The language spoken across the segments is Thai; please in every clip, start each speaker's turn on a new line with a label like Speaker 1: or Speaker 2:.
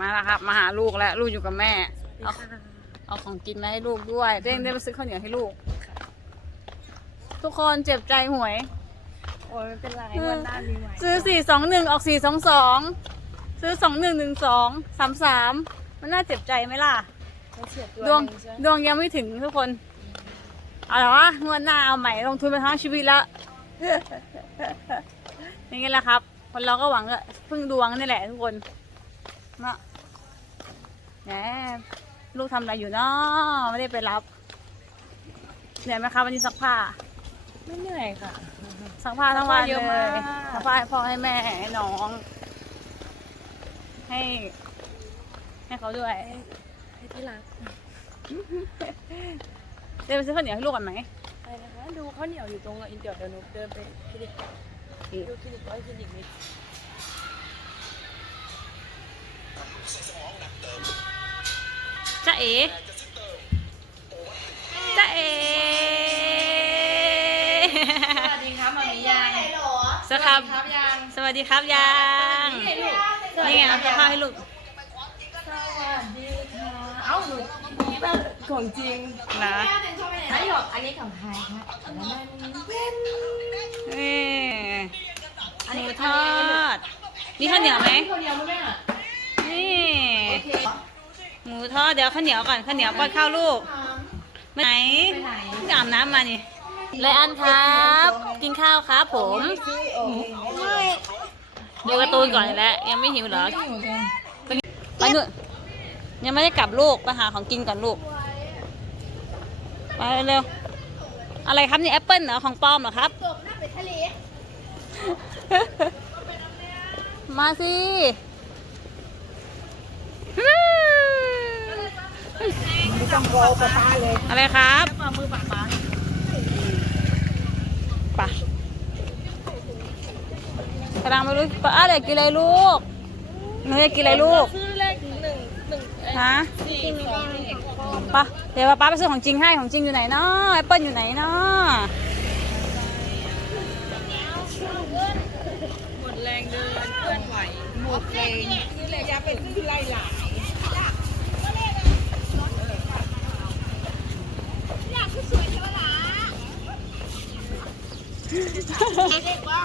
Speaker 1: มาแล้วครับ มาหาลูกแล้วลูกอยู่กับแม่ เอาเอาของกินมาให้ลูกด้วยตัวเองได้ไปซื้อข้าวเหนียวให้ลูก ทุกคนเจ็บใจหวย
Speaker 2: โอ้ยไม่เป็นไรวันหน้ามีใหม่
Speaker 1: ซื้อสี่สองหนึ่งออกสี่สองสองซื้อสองหนึ่งหนึ่งสองสามสามมันน่าเจ็บใจไหมล่ะ
Speaker 2: เขาเฉียดตัว
Speaker 1: ดวง
Speaker 2: หนึ่ใช่ไหม
Speaker 1: ดวงยังไม่ถึงทุกคน เอาละวะงวดหน้าเอาใหม่ลงทุนไปทั้งชีวิตแล้วอย่างนี้แหละครับ คนเราก็หวังอะพึ่งดวงนี่แหละทุกคนมา แหมลูกทำอะไรอยู่เนาะไม่ได้ไปรับเหนื่อยไหมครับวันนี้ซักผ้า
Speaker 2: ไม่เหนื่อยค่ะ
Speaker 1: ซักผ้าทั้งวัน
Speaker 2: ซักผ้าเย
Speaker 1: เล
Speaker 2: อะ
Speaker 1: ย
Speaker 2: มาก
Speaker 1: ซักผ้าให้พ่อให้แม่ให้น้อง ให้ ให้เขาด้วย
Speaker 2: ให้ที่รัก
Speaker 1: เดี๋ยวไปซื้อข้าวเหนียวให้ลูกกันไหม
Speaker 2: ไปนะคะดูข้าวเหนียวอยู่ตรงอินเดียเดี๋ยวหนูเดินไปคลินิกดูคลินิกไว้คลินิกนิด
Speaker 1: จ้าเอ๋จ้าเอ๋
Speaker 2: สวัสดีครับมามียาง
Speaker 1: สวัสดีครับ
Speaker 2: ครับยาง
Speaker 1: สวัสดีครับยังนี่ไงเอาข้าวให้ลูก
Speaker 2: สวัสดีค่ะเอ้าหนูของจริง
Speaker 1: นะ
Speaker 2: อันนี้ของอันนี้ของใครคะอันนั้นเป็น
Speaker 1: นี่หมูทอดมีข้าวเหนียวไหม
Speaker 2: ข้าวเหนียวไหมแม่
Speaker 1: นี่
Speaker 2: โอเค
Speaker 1: ห มูทอดเดี๋ยวข้าวเหนียวก่อนข้าวเหนียวป้อนข้าวลูกไปไหนไปอาบน้ำมานี่ไรอันครับ กินข้าวครับผมดูการ์ตูนก่อนแล้วยังไม่หิวเหรอไปนู่นยังไม่ได้กลับลูกไปหาของกินก่อนลูกไปเร็วๆอะไรครับนี่แอปเปิลเหรอของปลอมเหรอครับมาสิ อะไรครับไปกำลังไม่รู้ปะอะไรกินอะไรลูกหนูจะกินอะไรลูก
Speaker 2: ซื้อเลขหนึ่งหนึ่ง
Speaker 1: ฮะ
Speaker 2: สี่สองหนึ่ง
Speaker 1: ปะเดี๋ยวป้าไปซื้อของจริงให้ของจริงอยู่ไหนเนาะแอปเปิลอยู่ไหนเนาะ
Speaker 2: หมดแรงเดินเคลื่อนไหวหมดแรงซื้อเลยอย่าเป็นซื้อไล่หลา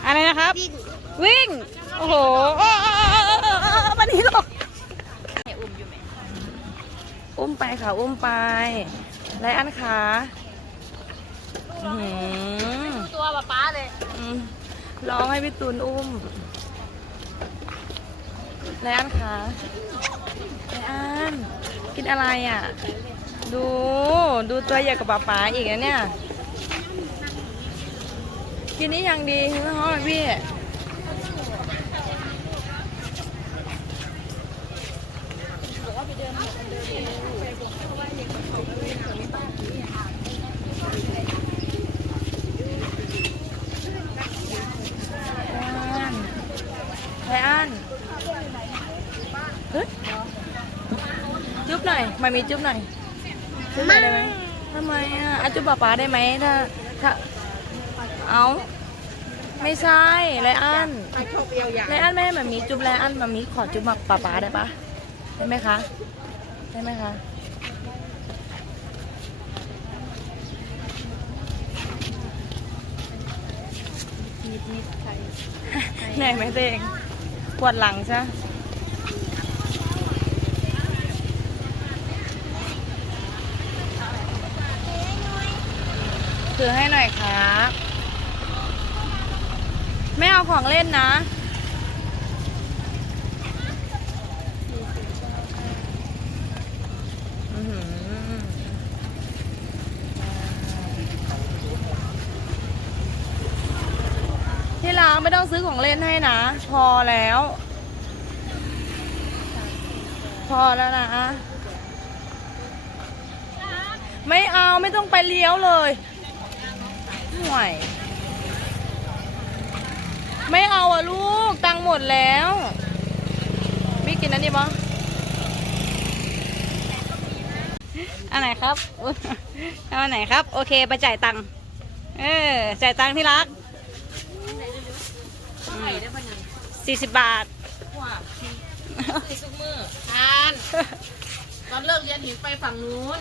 Speaker 1: อะไรนะครับ วิ่ง โอ้โหโอ้โอ้โอ้โอ้โอ้โอ้มานี่ลูก
Speaker 2: อุ้มไปค่ะ อุ้มไปไรอันขาหือ
Speaker 1: ตัวป้าป้าเลย
Speaker 2: ร้องให้พี่ตูนอุ้มไรอันขาไรอันกินอะไรอะ ดู ดูตัวใหญ่กับป๊าป๊าอีกนะเนี่ย กินนี่ยังดีคือเขาไหมพี่ไทอันเฮ้ยจุ๊บหน่อยมามีจุ๊บหน่อยจุ๊บหน่อยได้ไหมทำไมอะอะจุ๊บป๊าป๊าได้ไหมถ้าถ้า เอาไม่ใช่ไรอันไรอันไม่ให้มามีจุ๊บไรอันมามีขอจุ๊บป๊าป๊าได้ปะได้ไหมคะได้ไหมคะเหนื่อยไหมตัวเองปวดหลังใช่ไหมถือให้หน่อยครับ เอาของเล่นนะที่ร้านไม่ต้องซื้อของเล่นให้นะ พอแล้ว พอแล้วนะ ไม่เอาไม่ต้องไปเลี้ยวเลยห่วย ไม่เอาอะลูก ตังค์หมดแล้วไม่กินนั่นดีมั้ง
Speaker 1: อันไหนครับอุ๊ยเอาอันไหนครับ โอเค ไปจ่ายตังค์เออจ่ายตังค์ที่รักสี่สิบบาท
Speaker 3: สี่ซุกมือทานตอนเลิกเรียนหินไปฝั่งนู้น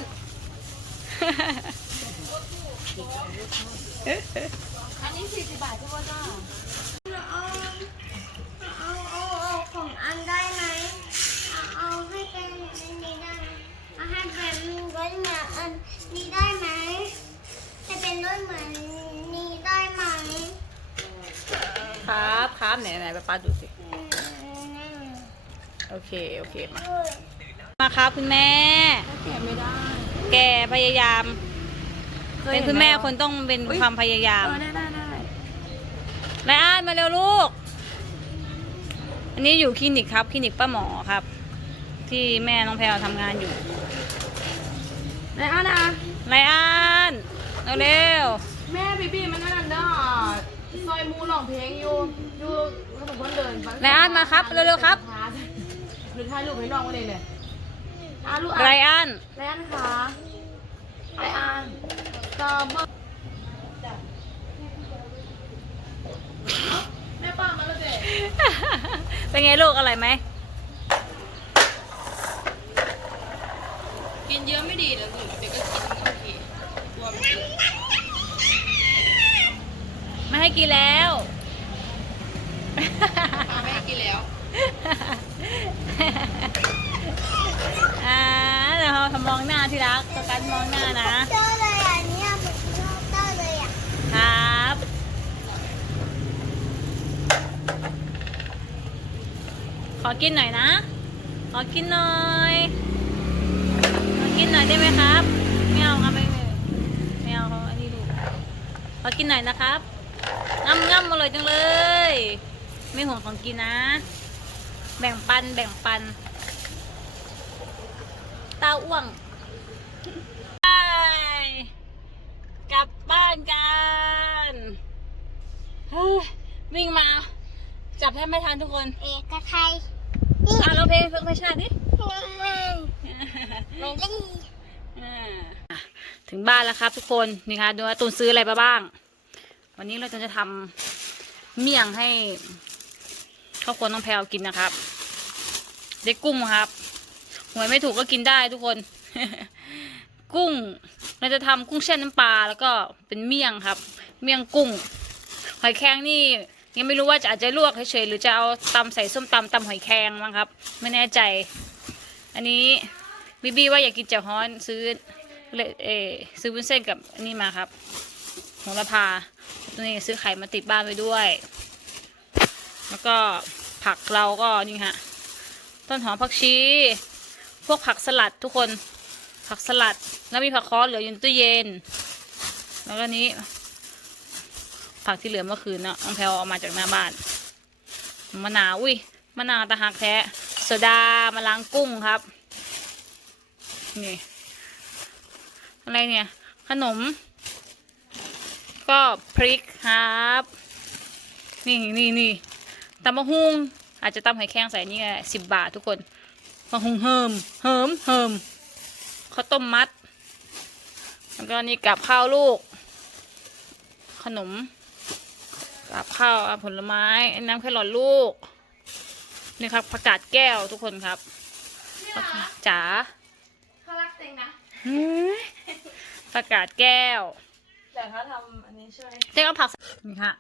Speaker 3: อันนี้สี่สิบบาทใช่ไหมจ้า
Speaker 4: เอาเอาเอาเอาของอันได้ไหมเอาเอาให้เป็นอันนี้ได้ไหมเอาให้เป็นรถเหมื อนอันนี้ได้ไหมให้เป็นรถเหมือนนี้ได้ไหม
Speaker 1: ครับครับไหนไหนป้าดูสิ
Speaker 4: อืม
Speaker 1: โอเค โอเค มา
Speaker 4: เอ้ย
Speaker 1: มาครับคุณแม่
Speaker 2: แกะไม่ได้
Speaker 1: แกพยายาม เป็นคุณแม่คนต้องเป็นความพยายาม
Speaker 2: เออได้ได้ได้
Speaker 1: ไลอ้านมาเร็วลูก อันนี้อยู่คลินิกครับ คลินิกป้าหมอครับ ที่แม่น้องแพลวทำงานอยู่
Speaker 2: ได้อะนะ
Speaker 1: ไลอ้านเร็ว
Speaker 2: แม่บีบีมันนั่นน่ะซอยมูร้องเพลงอยู่อยู่ก็ต้องคนเดิน
Speaker 1: ๆไลอ้านมาครับเร็วๆครับ
Speaker 2: หรือถ่ายรูปให้น้องมาเลยเลยอะลูก
Speaker 1: ไล
Speaker 2: อะ
Speaker 1: อ้าน
Speaker 2: ไรอันคะไรอันก็เบิ้งแม่ป้ามาแล้วเด็ก
Speaker 1: เป็นไงลูกอร่อยไหม
Speaker 3: กินเยอะไม่ดีนะลูกเด็กก็กินโอเคกลัวมันเยอะ
Speaker 1: ไม่ให้กินแล้ว
Speaker 3: ป้าไม่ให้กินแล้ว
Speaker 1: อ่าเดี๋ยวเราทำมองหน้าที่รักโฟกัสมองหน้านะ
Speaker 4: เจอเลยอะเนี่ยผมชอบเจอเลยอะ
Speaker 1: ครับ ขอกินหน่อยนะ ขอกินหน่อยข อกินหน่อยได้ไหมครับไม่เอาครับไม่ไม่ไม่เอาเขาอันนี้ดูขอกินหน่อยนะครับง่ำง่ำอร่อยจังเลย ไม่ห่วงของกินนะ แบ่งปันแบ่งปันเต้าอ้วงไปกลับบ้านกันเฮ้ยวิ่งมา จับแทบไม่ทันทุกคน
Speaker 4: เอกไทย
Speaker 1: อะเราเพลงเพลงประชาติดิ
Speaker 4: ไม่ได้
Speaker 1: อะ ถึงบ้านแล้วครับ ทุกคนนี่ค่ะดูว่าตูนซื้ออะไรมาบ้าง วันนี้เราจะทำเมี่ยงให้ครอบครัวน้องแพลวกินนะครับ ได้กุ้งครับหวยไม่ถูกก็กินได้ทุกคน กุ้ง เราจะทำกุ้งแช่น้ำปลาแล้วก็เป็นเมี่ยงครับ เมี่ยงกุ้งหอยแครงนี่ยังไม่รู้ว่าจะอาจจะลวกเฉยๆหรือจะเอาตำใส่ส้มตำตำหอยแครงมั้งครับ ไม่แน่ใจ อันนี้ บีบีว่าอยากกินแจ่วฮ้อนซื้อเลยเออซื้อวุ้นเส้นกับนนี้มาครับโหระพาตัวนี้ซื้อไข่มาติดบ้านไว้ด้วย แล้วก็ผักเราก็นี่ฮะต้นหอมผักชี พวกผักสลัดทุกคนผักสลัด แล้วมีผักคอสเหลืออยู่ในตู้เย็น แล้วก็นี้ ผักที่เหลือเมื่อคืนเนาะน้องแพลวเอามาจากหน้าบ้านมะนาวอุ้ยมะนาวตะหักแท้โซดามาล้างกุ้งครับ นี่ อะไรเนี่ย ขนม ก็พริกครับ นี่นี่นี่ตำมะฮุงอาจจะตำไข่แข้งใส่นี่สิบบาททุกคนมะฮุงเฮิมเฮิมเฮิมข้าวต้มมัด แล้วก็นี่กับข้าวลูก ขนมกับข้าวผลไม้ น้ำแครอทลูกนี่ครับผักกาดแก้วทุกคนครับผักกาด จ๋า
Speaker 2: เขารักเต็งนะ
Speaker 1: หืมผักกาดแก้ว
Speaker 2: แต่เขาทำอันนี้ช่วย
Speaker 1: เจ๊ก็ผักนี่ค่ะ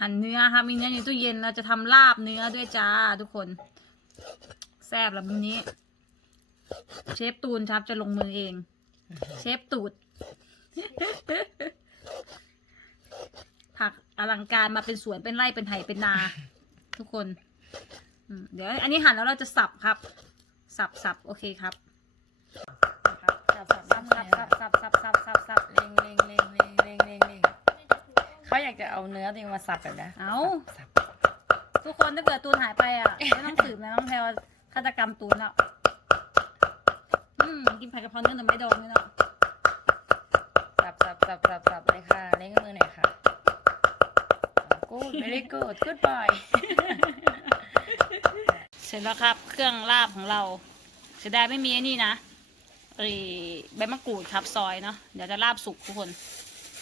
Speaker 1: หั่นเนื้อค่ะมีเนื้ออยู่ตู้เย็นเราจะทำลาบเนื้อด้วยจ้าทุกคน แซ่บแล้ววันนี้ เชฟตูนครับจะลงมือเอง เชฟตูด ผักอลังการมาเป็นสวนเป็นไร่เป็นไห่เป็นนา ทุกคนอืมเดี๋ยวอันนี้หั่นแล้วเราจะสับครับ สับสับโอเคครับ สับสับสับสับสับสับสับสับ
Speaker 2: เล็งเล็งเล็งเล็งเล็งเล็งเล็งเขาอยากจะเอาเนื้อตัวเองมาสับแบบนะ
Speaker 1: เอาทุกคนถ้าเกิดตูนหายไปอะไม่ต้องสืบนะน้องแพลวฆาตกรรมตูนแล้วอืมกินผัดกะเพราเนื้อหรือไม่ดองเนี่ยเนาะ
Speaker 2: สับสับสับสับสับเลยค่ะ เล่งมือหน่อยค่ะ good very good good boy
Speaker 1: เสร็จแล้วครับ เครื่องลาบของเราเสียดายไม่มีไอ้นี่นะ ใบมะกรูดครับซอยเนาะเดี๋ยวจะลาบสุกทุกคน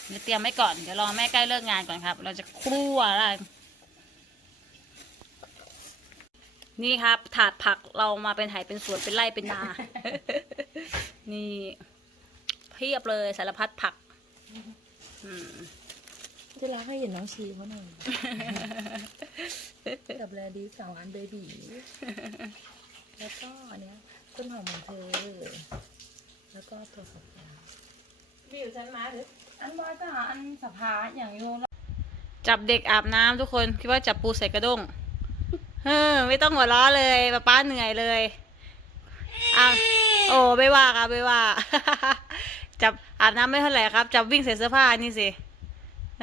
Speaker 1: เดี๋ยวเตรียมไว้ก่อนเดี๋ยวรอแม่ใกล้เลิกงานก่อนครับ เราจะครั่วอะไรนี่ครับ ถาดผักเรามาเป็นไหเป็นสวนเป็นไร่เป็นนา นี่เพียบเลยสารพัดผักอืม
Speaker 2: จะรักให้เห็นน้องชีเขาหน่อยกับแลดีสาวอันเบบีแล้วก็อันเนี้ย ต้นหอมของเธอ แล้วก็ตัวสับปะรดวิวฉันมาหรืออันมาจ้าอันสภาอย่างโยน
Speaker 1: จับเด็กอาบน้ำทุกคนคิดว่าจับปูใส่กระด้งเฮ้อไม่ต้องหัวล้อเลยป้าป้าเหนื่อยเลยอะโอ้ไม่ว่าครับไม่ว่า จับอาบน้ำไม่เท่าไหร่ครับ จับวิ่งใส่เสื้อผ้านี่สิ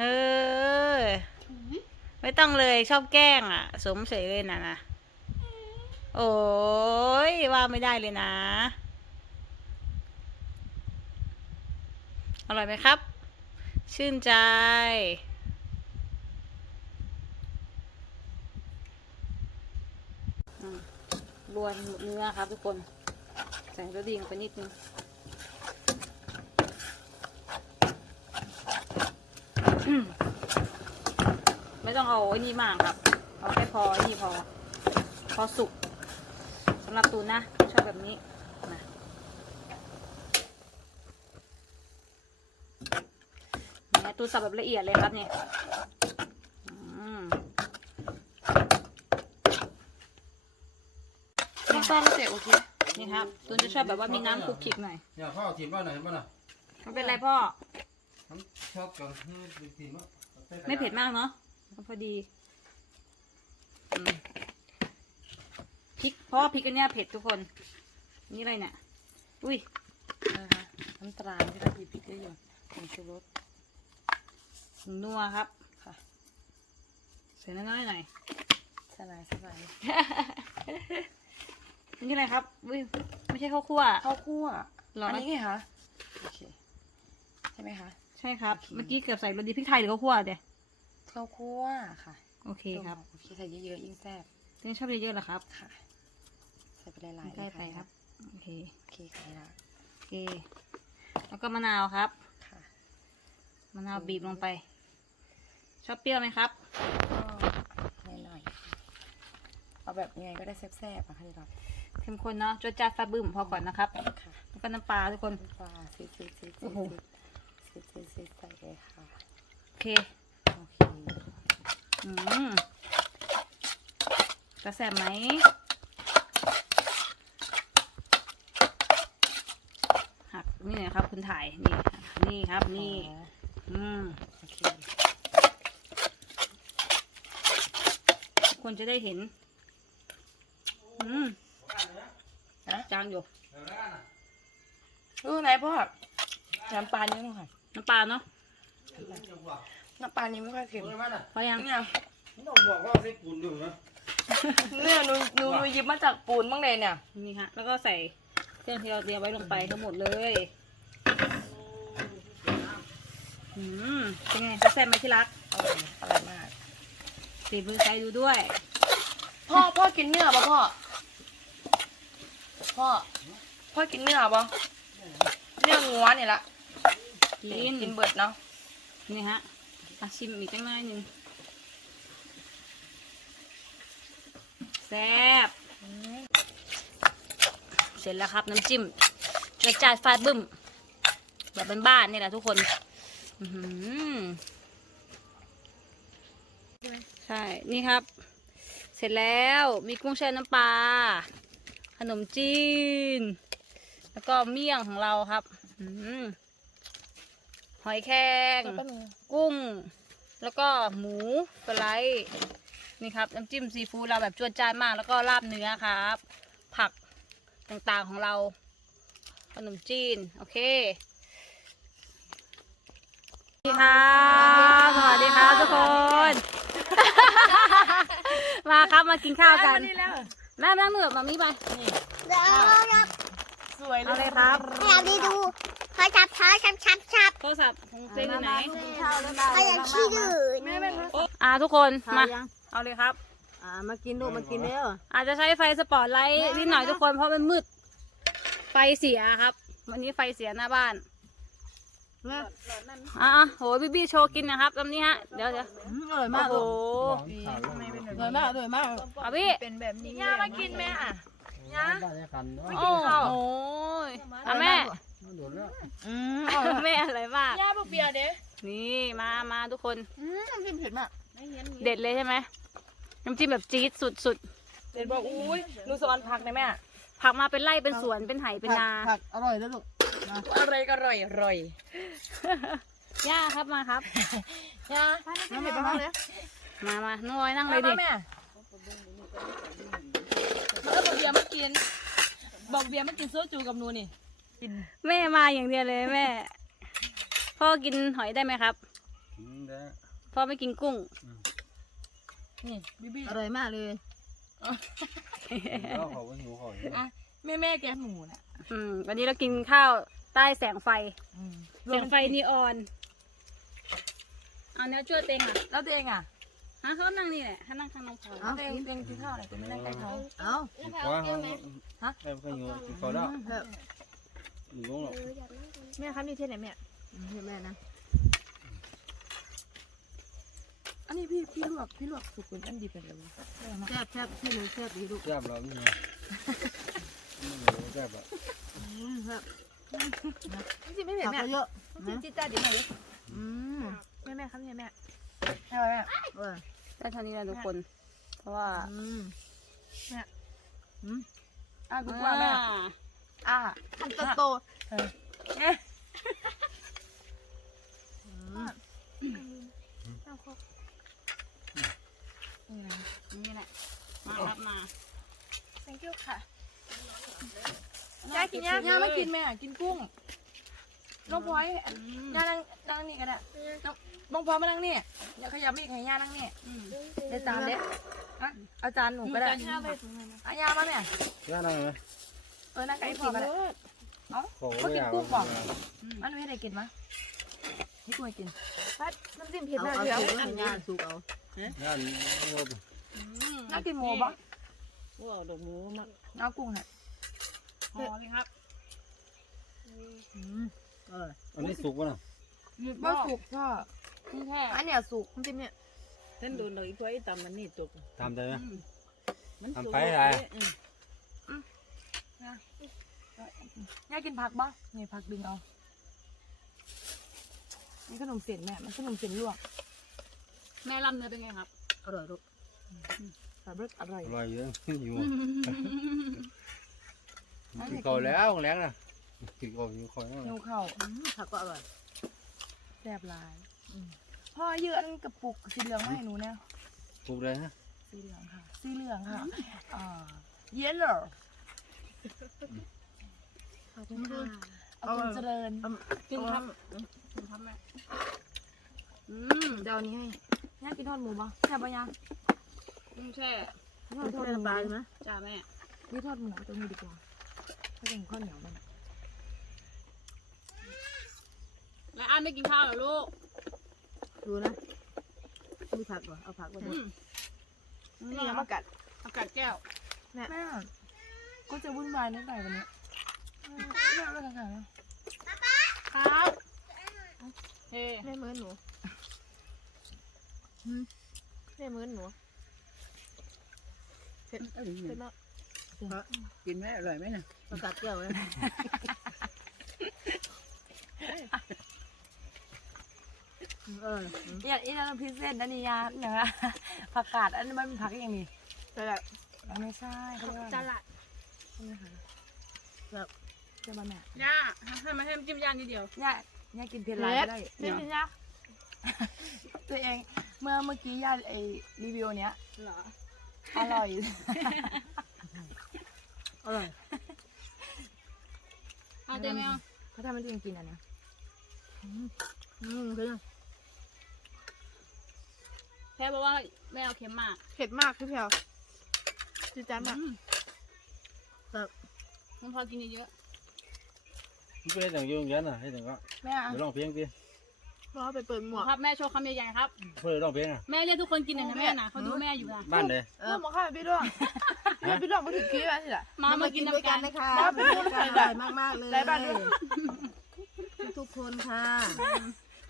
Speaker 1: เออไม่ต้องเลยชอบแกล้งอะ สมเฉยเลยนะนะ โอ้ยว่าไม่ได้เลยนะ อร่อยไหมครับ ชื่นใจ รวนเนื้อครับทุกคน ใส่กระดิ่งไปนิดนึงไม่ต้องเอาไอ้นี่มากครับ เอาแค่พอไอ้นี่พอ พอสุก สำหรับตูนนะชอบแบบนี้นะเนี่ยตูนสับแบบละเอียดเลยครับเนี่ยอืม
Speaker 2: น้ำตาลเสียโอเค
Speaker 1: นี่ครับตูนจะชอบแบบว่ามีน้ำคลุกคลิกหน่อย
Speaker 5: เนี่ยพ่อทีมบ้านไหนบ้านน่ะ
Speaker 1: ไม่เป็นไรพ่อ
Speaker 5: มันชอบกันทีมว่า
Speaker 1: ไม่เผ็ดมากเนาะพอดีอืมพริก เพราะว่าพริกอันเนี้ยเผ็ดทุกคน นี่อะไรเนี่ย อุ้ย
Speaker 2: นะคะน้ำตาลที่เราหยิบพริกได้อยู่ผงชูรส
Speaker 1: นัวครับ
Speaker 2: ค่ะ
Speaker 1: ใส่น้อยๆหน่อย
Speaker 2: สลายสลาย
Speaker 1: นี่อะไรครับอุ้ยไม่ใช่ข้าวคั่ว
Speaker 2: ข้าวคั่ว
Speaker 1: เหรออั
Speaker 2: อันนี้ไงคะโอเคใช่ไหมคะ
Speaker 1: ใช่ครับ
Speaker 2: โอเค
Speaker 1: เมื่อกี้เกือบใส่รสดีพริกไทยหรือข้าวคั่วเดี๋ย
Speaker 2: ข้าวคั่วค่ะ
Speaker 1: โอเคครับ
Speaker 2: โอเคใส่เยอะๆยิ่งแซ่บ
Speaker 1: เต้นชอบเยอะๆเหรอครับ
Speaker 2: ค่ะใส่ไปหลายๆ
Speaker 1: ใกล้
Speaker 2: เลย
Speaker 1: ไปครับ โอเค
Speaker 2: โอเคค่ะนี่ละ
Speaker 1: โอเค แล้วก็มะนาวครับ
Speaker 2: ค่ะ
Speaker 1: มะนาวบีบลงไป ชอบเปรี้ยวไหมครับ
Speaker 2: ก็หน่อยๆเอาแบบยังไงก็ได้แซ่บๆอะค่ะที่รัก
Speaker 1: เข้มข้นเนาะจดจ้าดฟาบึ้มพอก่อนนะครับ
Speaker 2: ค่ะ
Speaker 1: แล้วก็น้ำปลาทุกคน
Speaker 2: ปลาซีซีซี
Speaker 1: โอ้
Speaker 2: ซี
Speaker 1: โห
Speaker 2: ซีซีซีใส่เลยค่ะ
Speaker 1: โอเค
Speaker 2: โอเค
Speaker 1: อืมกระแสบไหม หัก นี่หนะครับคุณถ่ายนี่ค่ะนี่ครับนี่
Speaker 2: อ๋อ
Speaker 1: อืม
Speaker 2: โอเค
Speaker 1: ทุกคนจะได้เห็น อืม
Speaker 2: นะ
Speaker 1: จางอยู่
Speaker 2: รู้ไหนพ่อน้ำปลานี้มั้งค่ะ
Speaker 1: น้ำปลาเนาะ
Speaker 2: น้ำปลานี้ไม่ค่อยเค็ม
Speaker 5: คนละน่ะ
Speaker 1: พอยัง
Speaker 2: เนี่ย
Speaker 5: ไม่ต้องบอกว่าใส่ปูนดูนะ
Speaker 2: เนี่ยหนูหนูหนูหยิบมาจากปูนบ้างเลยเนี่ย
Speaker 1: นี่ฮะแล้วก็ใส่เครื่องที่เราเตรียมไว้ลงไปทั้งหมดเลย อืมเป็นไงกระแสบไหมที่รัก
Speaker 2: อร่อยอร่อยมาก
Speaker 1: สีมือใครดูด้วย
Speaker 2: พ่อพ่อกินเนื้อปะพ่อ พ่อ พ่อกินเนื้อปะเนื้องัวนี่ละ
Speaker 1: กิน
Speaker 2: กินเบิดเนาะ
Speaker 1: นี่ฮะอาชิมอีกจังหน่อยหนึ่งแซ่บเสร็จแล้วครับน้ำจิ้มกระจาดฟาดบึ้ม แบบบ้านๆนี่แหละทุกคนอื้อหือ ใช่ นี่ครับ เสร็จแล้วมีกุ้งแช่น้ำปลา ขนมจีน แล้วก็เมี่ยงของเราครับอหอยแครงกุ้ง แล้วก็หมูสไลด์นี่ครับน้ำจิ้มซีฟู้ดเราแบบจวดจ้านมาก แล้วก็ลาบเนื้อครับ ผักต่างๆของเรา ขนมจีน โอเค สวัสดีครับสวัสดีครับทุกคน มาครับมากินข้าวกัน
Speaker 2: มานี่แล้ว
Speaker 1: แม่แม่เหนือมามีไป
Speaker 4: เดี๋ยวเรา
Speaker 2: สวยเล
Speaker 1: เอาเลยยครับ
Speaker 4: อยากไปดูเขาจับเท้าชับชับชับ
Speaker 1: โทรศัพท์ของเจ๊อยู่ไหน
Speaker 4: เขาอยากชี้ดื้อ
Speaker 2: แม่เป็น
Speaker 1: อ่าทุกคนมาเอาเลยครับ
Speaker 3: อ่ามากินลูกมากินเร็ว
Speaker 1: อาจจะใช้ไฟสปอตไลท์นิดหน่อยทุกคนเพราะมันมืด ไฟเสียครับ วันนี้ไฟเสียหน้าบ้าน อะโหพี่บี้โชว์กินนะครับตอนนี้ฮะ เดี๋ยวเดี๋ยว
Speaker 2: อร่อย
Speaker 1: โอ้
Speaker 2: มาก
Speaker 1: โห
Speaker 5: ข่าว
Speaker 2: อร่อยมากอร่อยมาก
Speaker 1: เอาพี่
Speaker 2: เป็นแบบนี้ย่ามากินไหมอะย่า
Speaker 5: ได้ยังกันเนาะ
Speaker 1: โอ้โหอะแม่
Speaker 5: โดนแล้ว
Speaker 2: อืม
Speaker 1: แม่อะไรมาก
Speaker 2: ย่าบุกเบียร์เด้
Speaker 1: นี่มามาทุกคน
Speaker 2: อืมน้ำจิ้มเผ็ดมาก
Speaker 1: เด็ดเลยใช่ไหมน้ำจิ้มแบบจี๊ดสุดสุด
Speaker 2: เด็ดบอกอุ้ยหนูสอนผักได้ไหมอะ
Speaker 1: ๆผักมาเป็นไร่เป็นสวนเป็นไหเป็นนา
Speaker 2: ผักอร่อยแล้วลูก อะไรก็อร่อยอร่อย
Speaker 1: ย่าครับมาครับ
Speaker 2: ย่าน้ำเผ็ดมากเลย
Speaker 1: มามาน้อยนั่งเล
Speaker 2: มาย
Speaker 1: ดิ
Speaker 2: แม่แล้วบอกเบียร์มากิน บอกเบียร์มากินโซจูกับหนูนี่กิน
Speaker 1: แม่มาอย่างเดียวเลยแม่ พ่อกินหอยได้ไหมครับ
Speaker 5: อืมได้
Speaker 1: พ่อไม่กินกุ้ง
Speaker 2: นี่บีบี้
Speaker 6: อร่อยมากเลย
Speaker 5: แล้วเขาก็หิวเขาอยู่
Speaker 2: อะแม่แม่แกหมูน่ะ
Speaker 1: อืมวันนี้เรากินข้าวใต้แสงไฟ
Speaker 2: อืม
Speaker 1: แสงไฟนีออน เอาเนื้อชั่วเต็งอะ
Speaker 2: แล้วตัวเองอะ
Speaker 1: ฮะเขานั่งนี่แหละถ้านั่งข้างน้องพลอย
Speaker 2: ตัวเองตัวเองกินข้าวอะไรตัวไม่นั่งใกล้เขา
Speaker 6: เอ้า
Speaker 5: กินข้าวเขาฮะไม่ค่อยหิวกินข้าวแล้วหิวหรอก
Speaker 2: แม่ครับนี่เทศไหนแม่
Speaker 6: ให้แม่นะ
Speaker 2: อันนี้พี่พี่ลวกพี่ลวกสุกเป็นอันดีเป็นเลย
Speaker 6: แซ่บแซ่บให้หนูแซ่บดีลูก
Speaker 5: แซ่บแล้วนี่ไงนี่แซ่บอะ
Speaker 6: อืมแซ่บ
Speaker 2: จริงไม่เผ็ด
Speaker 6: ผัก
Speaker 2: แม่
Speaker 6: ก็เยอะ
Speaker 2: จริง
Speaker 6: นะ
Speaker 2: จิตจ้าดีหน่อยดิ
Speaker 6: อืม
Speaker 2: แม่แม่ครับนี่แม่ใช่ไหมแม่
Speaker 6: เออ
Speaker 1: ได้เท่านี้แหละทุกคน เพราะว่า
Speaker 6: อืมอืม
Speaker 2: อะดูว่าแม่
Speaker 1: อ่า
Speaker 2: อะ
Speaker 6: อันโตโต
Speaker 2: เออเอ๊ะ
Speaker 6: อืม
Speaker 1: นี่แหละมาครับมา
Speaker 2: thank you ค่ะ ย่ากินย่าย่าไม่กินแม่กินกุ้งน้องพลอยย่านั่งนั่งนี่ก็ได้น้องน้องพลอยมานั่งนี่อย่าขยับมีดให้ย่านั่งนี่
Speaker 1: อืม
Speaker 2: ได้จานเด็ดอะเอาจานหนูก็ได้อะย่ามาเนี่ย
Speaker 5: ย่านั่งไหม
Speaker 2: เออนั่งใกล้พอกันเลยเอ้า
Speaker 5: เขา
Speaker 2: เขากิน
Speaker 5: อยาก
Speaker 2: กุ้งบอกมันไม่ได้กินมะนี่กูให้กินพัดน้ำจิ้มเผ็ด
Speaker 6: เอา
Speaker 2: มาก
Speaker 6: เอา
Speaker 2: เลย
Speaker 6: สูงให้งานสูงเอา
Speaker 5: ย่านี่โอ้ย
Speaker 2: น่ากินหมูปะ
Speaker 6: ว้าวดอกหมูมาก
Speaker 2: เอากุ้งน่ะ
Speaker 1: พอเลยครับ
Speaker 6: อืมเออ
Speaker 5: อันนี้สุกป่ะน่ะ
Speaker 2: บ่สุกพ่อ
Speaker 1: นี่แค่
Speaker 2: อันเนี้ยสุกน้ำจิ้มเนี่ย
Speaker 6: เส้นโดนเลยอีกถ้วยตำมันนี่ตก
Speaker 5: ทำได้ไหม
Speaker 6: มัน
Speaker 5: ทำ
Speaker 6: สุก
Speaker 5: ไปอะไร
Speaker 6: อืม
Speaker 2: ย่ากินผักปะนี่ผักดึงเอานี่ขนมเส้นแม่มันขนมเส้นลวก
Speaker 1: แม่ลำเนื้อเป็นไงครับ
Speaker 6: อร่อยลูก
Speaker 2: สาบรึกอร่อย
Speaker 5: อร่อยเยอะหิว กินข้าวแล้วแรงนะกินข้าวหิวข้าวแล้ว
Speaker 2: หิวข้าว
Speaker 6: อืมผักก็อร่อย
Speaker 2: แซ่บหลายพ่อเยอะอันกระปุกสีเหลืองมาให้หนูเนี่ย
Speaker 5: สุกเลยนะ
Speaker 2: สีเหลืองค่ะ สีเหลืองค่ะอ่า yellow
Speaker 6: ขอบคุณค่ะ
Speaker 2: เอาคุณเจริญ
Speaker 1: กินครับกินครับแม่อืม
Speaker 2: เดี๋ยวเอานี้ให้ย่ากินทอดหมูปะแซ่บปะย่า
Speaker 1: อืมแช่
Speaker 2: ทอดทอด
Speaker 6: แม่
Speaker 2: หมู
Speaker 6: ปลาใช่ไหม
Speaker 1: จ้าแม่
Speaker 2: นี่ทอดหมูตรงนี้ดีกว่า ถ้าเป็นข้าวเหนียวมัน
Speaker 1: แล้วอันไม่กินข้าวเหรอลูก
Speaker 6: ดูนะมีผักเหรอเอาผักมาดู
Speaker 1: อืม
Speaker 2: นี่ยังมากัด
Speaker 1: อากาศแก้ว
Speaker 2: แม่ก็จะวุ่นวายนิดหน่อยวันนี้แม่เอาไปทางไหนอะ
Speaker 1: ครับเฮ้
Speaker 6: แม่เหมือนหนูแม่เหมือนหนูเผ็ดเผ็ดมาก
Speaker 3: กินไหมอร่อยไหมน่ะ
Speaker 6: ประกาศแก้วเลยเออ
Speaker 2: อย่าอีนั่นพิเศษนะนี่ยาอย่างอะผักกาดอันนี้มันเป็นผักอย่างนี้
Speaker 6: แต่ละ
Speaker 2: มันไม่ใช่เขาเรียกว่า
Speaker 1: จา
Speaker 2: อะไร
Speaker 1: ละ
Speaker 2: ใช่ไหมคะแบบเจ้าบ้านแม่
Speaker 1: ย่าให้มาให้น้ำจิ้มย่างนิดเดียว
Speaker 2: ย่าย่ากินเผ็ดร้ายก็ได้
Speaker 6: ไม่กินยาก
Speaker 2: ตัวเองเมื่อเมื่อกี้ย่าไอรีวิวเนี้ย
Speaker 1: เหรอ
Speaker 2: อร่อย
Speaker 6: อร่อย
Speaker 1: เอาเต็มไหมเอา
Speaker 2: เขาทำให้ตัวเองกินอันเนี้ย
Speaker 6: อืมคือ
Speaker 1: แพ้บอกว่าไม่เอาเค็มมาก
Speaker 6: เผ็ดมากพี่เพียวจืดจ้ามาก
Speaker 1: อืม
Speaker 6: แต่
Speaker 1: มันพอกินเยอะ
Speaker 5: มันเป็นอย่างยุ่งยันอะให้ถึงก็
Speaker 2: แม่อะ
Speaker 5: เดี๋ ยวลองเพลงดิ
Speaker 6: เพราะไปเปิดหม
Speaker 1: ๆ
Speaker 6: วก
Speaker 1: ครับแม่โชว์คำใหญ่ๆครับ
Speaker 5: เพื่อลองเพลงอะ
Speaker 1: แม่เรียกทุกคนกินหน่อยนะแม่นะเขาดูแม่อยู่นะ
Speaker 5: บ้านเลย
Speaker 6: เออ
Speaker 2: เมื่อข้าวพี่ด้วงพี่ด้วงมาถึงกี้แล้วสิล่ะ
Speaker 1: มามากิน
Speaker 6: ด้วย
Speaker 1: น้ำ
Speaker 6: กั
Speaker 1: กันน
Speaker 6: นะคะ
Speaker 2: ครับ
Speaker 6: อร่อยมากๆเลย
Speaker 2: ได้บ้านด้วย
Speaker 6: ททุกคนค่ะ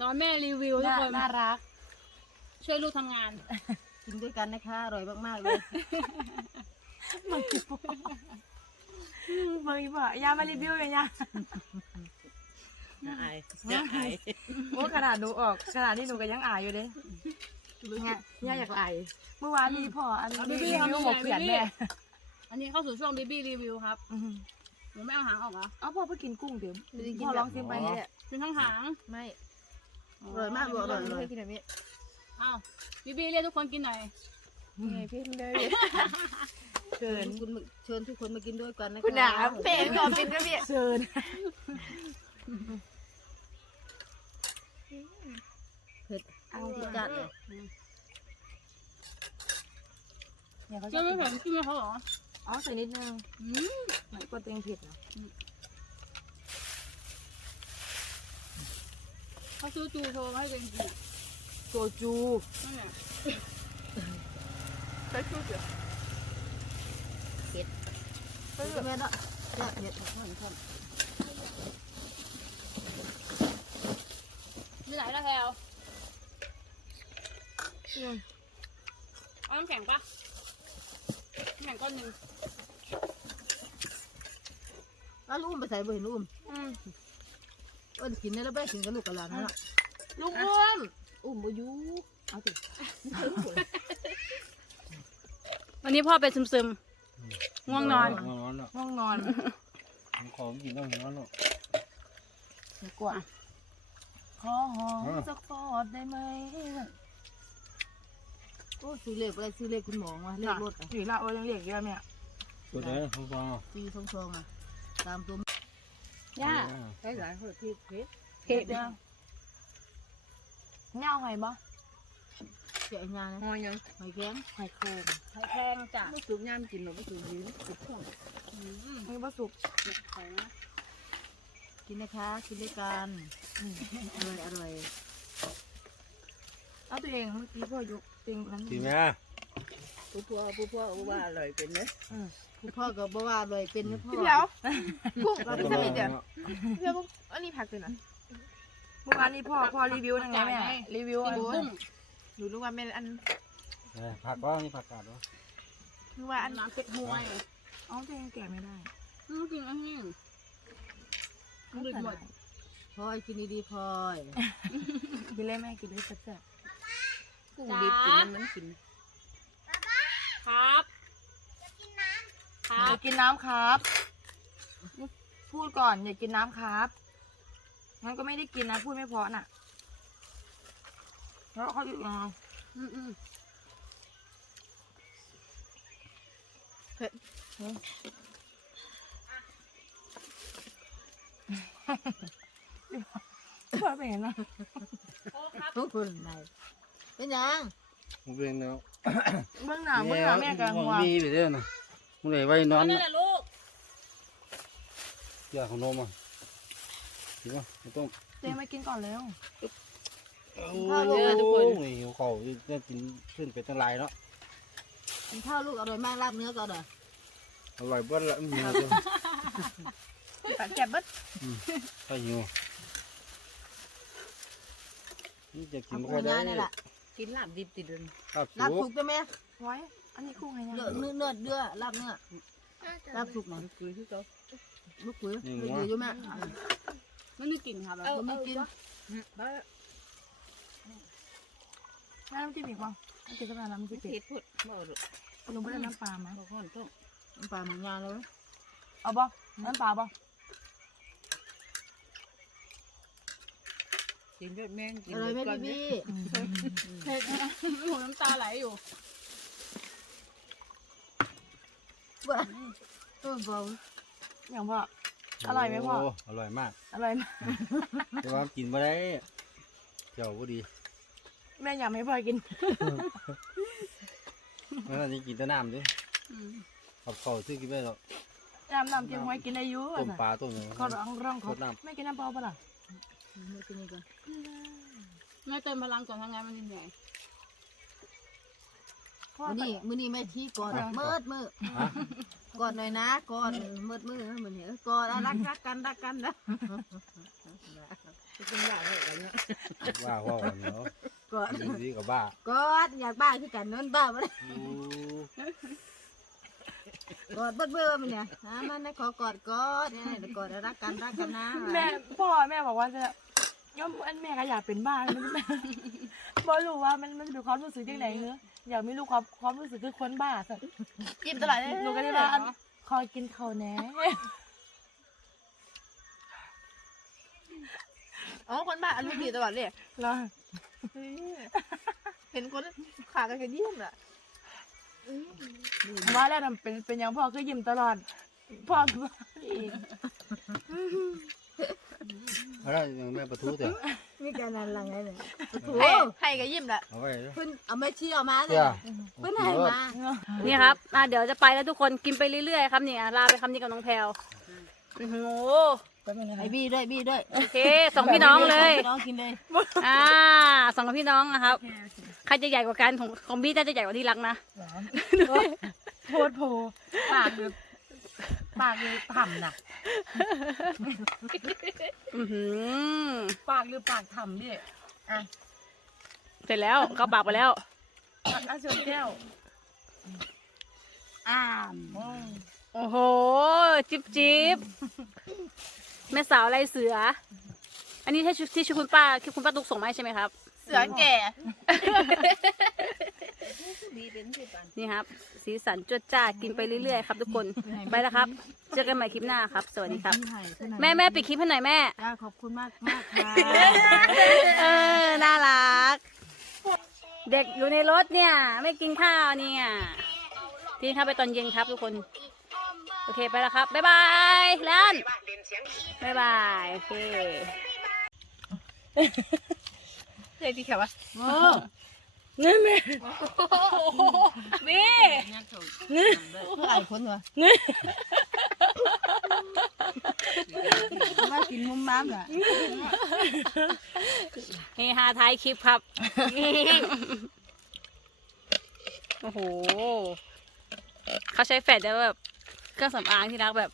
Speaker 1: ตอนแม่รีวิวทุกคน
Speaker 2: น่ารัก
Speaker 1: ช่วยลูกทำงาน
Speaker 6: กินด้วยกันนะคะอร่อยมากๆเลย
Speaker 2: เบอร์บ่ยามารีวิวเลย ยา
Speaker 3: จะอายจะอาย
Speaker 2: โอ้ขนาดหนูออกขนาดนี้หนูก็ยังอายอยู่เด้เนี่ยเนี่ยอยากอายเมื่อวานนี้พ่ออันนี้
Speaker 1: เอา
Speaker 2: รี
Speaker 1: บี้
Speaker 2: วิ
Speaker 1: ทำ
Speaker 2: ว
Speaker 1: ยัง
Speaker 2: หม
Speaker 1: ไง
Speaker 2: กเขียน
Speaker 1: บี้
Speaker 2: แม่
Speaker 1: อันนี้เข้าสู่ช่วงบีบี้รีวิวครับ
Speaker 2: อืม
Speaker 1: หนูไม่เอาหางออกเหรอ
Speaker 2: เอาพ่อเพิ่งกินกุ้งเดี๋ยว
Speaker 6: ไม่ได้กิน
Speaker 2: พ่อลองชิมไปเนี่ย
Speaker 1: เป็นทั้งหาง
Speaker 6: ไม่อร่อยมากบอกอร่อยเลยกินแบบนี้
Speaker 1: อ้าวบีบี้เรียกทุกคนกินหน่อย
Speaker 2: นี่พี่เลยเชิญ
Speaker 6: คุณเชิญทุกคนมากินด้วยกันนะคะ
Speaker 2: คุณหนาเป๋ก่อนกินก็พี่เชิญ
Speaker 6: เผ็ดเอาที่จัดเลย
Speaker 2: เนี่ยเขาช
Speaker 1: กิ
Speaker 2: อนบ
Speaker 1: ไม่
Speaker 2: กิน
Speaker 1: เห็นกินไม่เขาเหรอ
Speaker 2: อ๋อใส่นิดนึง
Speaker 1: อืม
Speaker 2: ไหนกดเต็งผิดนะ
Speaker 1: เขาซื้อจูโชว์มาให้เป็นกิน
Speaker 2: โซจู
Speaker 1: นั่นแหละ
Speaker 2: ใส่ชูเดียว
Speaker 6: เผ็ดแม่เนาะแซ่บเผ็ดท่อนท่อน
Speaker 1: มีไหนละแพลวเอา น้ำแข็งปะน้ำแข็งก้อนหนึ่ง
Speaker 6: แล้วลูกไปใส่บ่เห็นลูก
Speaker 1: อืม
Speaker 6: เออกินเนี่ยแล้วไปกินกับลูกกับหลานนั่นแหละ
Speaker 2: ลูกอ้วน
Speaker 6: อุ้มบ่อยู่เอาสิ
Speaker 1: วันนี้พ่อเป็นซึมๆง่วงนอน
Speaker 5: ง่วงนอนเนาะ
Speaker 2: ห้องนอน
Speaker 5: ผมขอกินต้องนอนเนาะ
Speaker 2: เดี๋ยวกว่าขอหอมสักฟอดได้ไหม
Speaker 6: โอ้ซื้อเลขอะไรซื้อเลขคุณหมอมาเลขรถอะ
Speaker 2: หรือเราเอายังเรียกเยอะเนี่ย
Speaker 5: ตัวไหนผมฟัง
Speaker 6: ซีทองทองอะตามตัว
Speaker 1: ย่า
Speaker 6: ใช้หลายคนที่เพชร
Speaker 1: เผ็ด
Speaker 2: เนี่ยเงาไงบ่
Speaker 6: เจ้างานนะ
Speaker 2: หอยยัง
Speaker 6: หอยแข็ง
Speaker 2: หอยโครง
Speaker 1: ไข่แพงจ้ะ
Speaker 6: ไม่สูบยามกินหรอกไม่สูบยืนสูบเครื่อง
Speaker 1: อืม
Speaker 2: มีปลาสุก
Speaker 1: ไข่นะ
Speaker 6: กินนะคะกินด้วยกันอร่อยอร่อย
Speaker 2: เอาตัวเองเมื่อกี้พ่อยกเต็งนั้น
Speaker 5: กินไหม
Speaker 3: ผู้พ่อผู้พ่อว่าอร่อยเป็นเนอะ
Speaker 6: คุณพ่อก็บอกว่าอร่อยเป็นนะพ่อ
Speaker 2: พี่เดียวกุ้ง
Speaker 5: เรา
Speaker 2: เรา
Speaker 5: จะ
Speaker 2: จะ
Speaker 5: มี
Speaker 2: มี
Speaker 5: เดี๋
Speaker 2: เดี๋
Speaker 5: ย
Speaker 2: ยววเพื่อกุ้งอันนี้ผักเลยนะเมื่อวานนี้พ่อพ่อรีวิวยังไงแม่รีวิว
Speaker 1: กินกุ้ง
Speaker 2: หนูรู้ว่าเป็นอัน
Speaker 5: ผักก็นี่ผักกาดวะ
Speaker 2: รู้ว่าอัน
Speaker 1: น้ำเต็กฮวย
Speaker 2: อ๋อตัวเองแก่ไม่ได้
Speaker 1: อืมกินอันนี้มันดึกหมด
Speaker 6: พลอยกินดีๆพลอย
Speaker 2: กินเลยแม่กินเลยแซ่บ
Speaker 3: กุ้งดิบกินนั้นมันกิน
Speaker 1: ครับค
Speaker 2: ๆ
Speaker 1: รั
Speaker 2: อบย่ากินน้ำครับ พูดก่อนอย่ากินน้ำครับงั้นก็ไม่ได้กินนะ พูดไม่เพราะน่ะเพราะเขาอยู่อ่า
Speaker 1: อืมอืม
Speaker 2: พ่อเป็นไงนะ
Speaker 1: โอ้ครับ
Speaker 6: ทุกคนไหน เป็นยัง
Speaker 5: มึงเป็นแล้ว
Speaker 2: เบื้องหน้าเบื้องหน้าแม่กับหัว
Speaker 5: มีไปเด้อนะมึงไหนไว้นอน
Speaker 1: นั่นแหละลูก
Speaker 5: อยากของนมอะกินป่ะไม่ต้อง
Speaker 2: เจ๊มากินก่อนแล้ว
Speaker 5: โอ้ยหิวข้าวเนี่ยกินขึ้นไปตั้งหลายเนาะ
Speaker 6: กินข้าวลูกอร่อยมากลาบเนื้อก็อร่อย
Speaker 5: อร่อยเบิ้ลละมีตัว
Speaker 2: ตัดแก็บเบิด
Speaker 5: ถ้าหิวนี่จะกิ
Speaker 6: เอา
Speaker 5: น
Speaker 6: ปู
Speaker 5: ก็ได้
Speaker 6: ยานี่แหละ
Speaker 3: กินลาบดิบติดเลย
Speaker 5: ลาบ
Speaker 6: ลาบ
Speaker 5: สุ
Speaker 6: สุ
Speaker 5: ก
Speaker 6: กได้ไหม
Speaker 2: ไว้อันนี้คู่ไงเนี่ย
Speaker 6: เนื้อเนื้อเนื้อเนื้อลาบเนื้อลาบสุกหน่อย
Speaker 3: คือที่เขา
Speaker 6: ลูกคุยลูกคุยอยู่แม่
Speaker 1: ไม่ได้กินครับ
Speaker 6: ผมไม่กิน
Speaker 3: บ้า
Speaker 2: น้ำจิ้มอีกบ้างน้ำจิ้มกับน้ำจิ้ม
Speaker 3: เผ็ดพุดบ่หรอก
Speaker 2: ลงไปได้น้ำปลาไหม
Speaker 3: บ่ฮ้อนต้อง
Speaker 6: น้ำปลาเหมือนงานเลย
Speaker 2: เอาบ่น้ำปลาบ่
Speaker 3: กินยอดแมงกิน
Speaker 6: อร่อยไหม
Speaker 3: ก่อน
Speaker 6: พี่
Speaker 3: เนี่ย
Speaker 6: พี่
Speaker 1: เผ็ดหูน้ำตาไหลอยู่
Speaker 6: บ้าเออเบา
Speaker 2: อย่างพ่ออร่อยไหมพ่อ
Speaker 5: โอร่อยมาก
Speaker 2: อร่อยมาก
Speaker 5: แต่ว่ากินไม่ได้เจ้าก็ดี
Speaker 2: แม่อยากให้พ่อกิน
Speaker 5: งั้นอันนี้กินแต่น้ำดิ
Speaker 1: อืม
Speaker 5: ขับเขาซื้อกินไปหรอก
Speaker 2: น้ำน้ำจิ้มไว้กินได้อยุ่
Speaker 5: ต้มปลาต้มหนึ่ง
Speaker 2: เขาร้องร้องเขา
Speaker 5: รดน้ำ
Speaker 2: ไม่กินน้ำเปล่าปะล่ะ
Speaker 6: ไม่กินนี่กัน
Speaker 1: แม่เติมพลังก่อนทำงานมันเหนื่อย
Speaker 2: พ่อ
Speaker 6: มื้อนี้มื้อนี้แม่ชี้ก่อนเมิดมือ
Speaker 5: ฮะ
Speaker 6: ก่อนหน่อยนะก่อนเมิดมือเหมือนนี้ก่อนรักรักกันรักกันนะ
Speaker 5: ว่าพ่อกันเนาะ
Speaker 6: กอด
Speaker 5: ดีกับบ้าก
Speaker 6: อดอยากบ้าคือกันนอนบ้าบ่ได้
Speaker 5: อู้
Speaker 6: กอดเบิ่อๆมันเนี่ยหามันได้ขอกอดกอดเนี่ยเดี๋ยวกอดแล้วรักกันรักกันนะ
Speaker 2: แม่พ่อแม่บอกว่าจะ ย่อมอันแม่ก็อยากเป็นบ้ามันแม่บอรู้ว่ามันมันเป็นความรู้สึกยังไงเนอะอยากไม่รู้ความความรู้สึกคือคนบ้าสัตว์กินตลอดเลยหนูก็ได้ว่าอันคอยกินข้าวแหน่
Speaker 6: อ๋อคนบ้าอันนี้ดีตลอดเลย
Speaker 2: แล้ว
Speaker 6: เห็นคนขากันกันยิ้มอะ
Speaker 2: ว่าแล้วทำเป็นเป็นอย่างพ่อคือยิ้มตลอดพ่อคือบ้าอี ก
Speaker 5: แล้วยังแม่ประตูเถอะ
Speaker 6: มีการนั่นหลังไงเนี่ยโอ้
Speaker 2: ให้ให้ก็ยิ้มแหละ
Speaker 5: เอาไว้เด้อ
Speaker 6: เพิ่นเอาไม่ชี้ออกมาเลย
Speaker 5: เจ้า
Speaker 6: เพิ่นให้มา
Speaker 1: นี่ครับอะเดี๋ยวจะไปแล้วทุกคนกินไปเรื่อยๆครับเนี่ยลาไปคำนี้กับน้องแพลวโอ้โห
Speaker 6: ไอบี้ด้วยบี้ด้วย
Speaker 1: โอเคสองพี่น้องเลย
Speaker 6: น้องกินเลย
Speaker 1: อ่าสองกับพี่น้องนะครับใครจะใหญ่กว่ากันของของบี้น่าจะใหญ่กว่าที่รักนะ
Speaker 2: โพดโพปากคือ ปากคือถ่ำน่ะ
Speaker 1: อือหือ
Speaker 2: ปากหรือปากถ่ำดิ
Speaker 1: เสร็จแล้วเข้าปากไปแล้ว
Speaker 2: อาชนแก้ว
Speaker 6: อ่า
Speaker 1: โอ้โห จิบจิบแม่สาวลายเสือ อันนี้ที่ชุดที่ชุดคุณป้าที่คุณป้าตุกส่งมาให้ใช่ไหมครับ
Speaker 2: เสือแก่
Speaker 1: นี่ครับ สีสันจวดจ้ากินไปเรื่อยๆครับทุกคนไปแล้วครับ เจอกันใหม่คลิปหน้าครับ สวัสดีครับ แม่แม่ปิดคลิปให้หน่อยแม่
Speaker 6: จ้าขอบคุณมากมากค่ะ
Speaker 1: เออน่ารัก เด็กอยู่ในรถเนี่ย ไม่กินข้าวเนี่ยกินข้าวไปตอนเย็นครับทุกคน โอเคไปแล้วครับบ๊ายบายแลนบ๊ายบายโอเค
Speaker 2: ใช่ที่แขวะ
Speaker 6: โอ้
Speaker 2: เงี้ยแม่
Speaker 1: นี่
Speaker 6: เพื่อไอ้คนเหรอว่ากินมุมม้ามอะ
Speaker 1: เฮฮาท้ายคลิปครับ โอ้โห เขาใช้แฟลชได้แบบเครื่องสำอางที่รักแบบ